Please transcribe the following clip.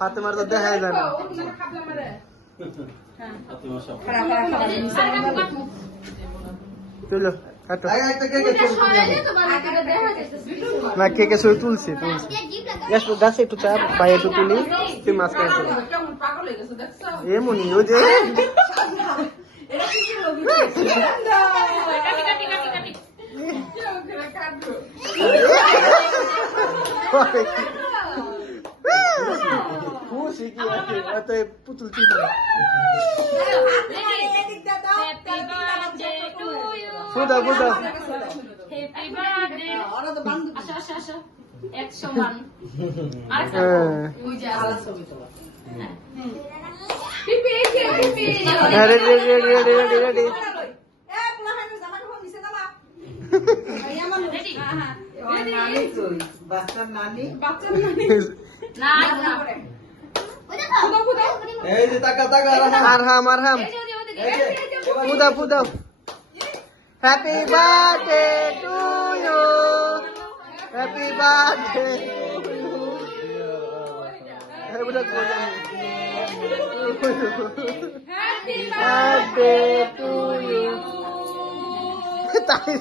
ফাতেমার তো দেখা যায় না। চলো না কে ছবি তুলছি গাছে একটু চাপ ভাই একটু তুলি তুই মাঝখানে এমনই ওই যে পুতুল ফুদা ফুদা আরহাম ফুদা ফুদা happy birthday to you happy birthday happy to you তাই